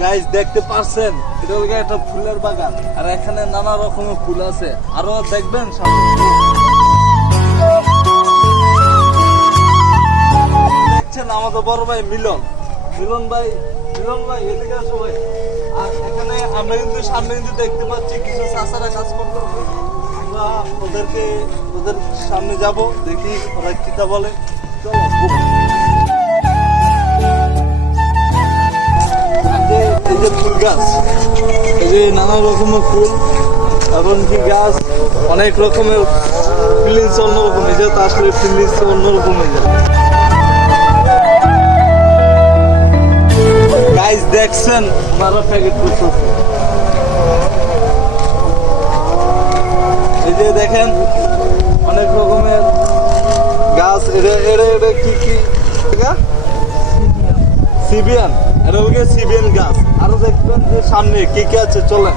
Guys দেখতে পাচ্ছেন এটা হলো একটা ফুলের বাগান আর এখানে নানা রকমের ফুল আছে আরো দেখবেন দেখছেন আমাদের বড় ভাই মিলন ভাই এদিকে আসো ভাই। আর এখানে আমরা কিন্তু সামনে কিন্তু দেখতে পাচ্ছি কিছু চাচারা কাজ করতেছে আমরা ওদের সামনে যাব দেখি ওরা কিটা বলে। চলো এই যে ফুল গাছ এই যে নানা রকমের ফুল এবং কি গাছ অনেক রকমের ফিলিংস অন্যরকম এই যে তারপরে ফিলিংস অন্যরকম হয়ে যায়। গাইস দেখছেন ওনারা প্যাকেট করতেছে এই যে দেখেন অনেক রকমের গাছ এটা কি সিবিয়ান এটা হলো সিবিয়ান গাছ আরো দেখবেন যে সামনে কি কি আছে চলেন।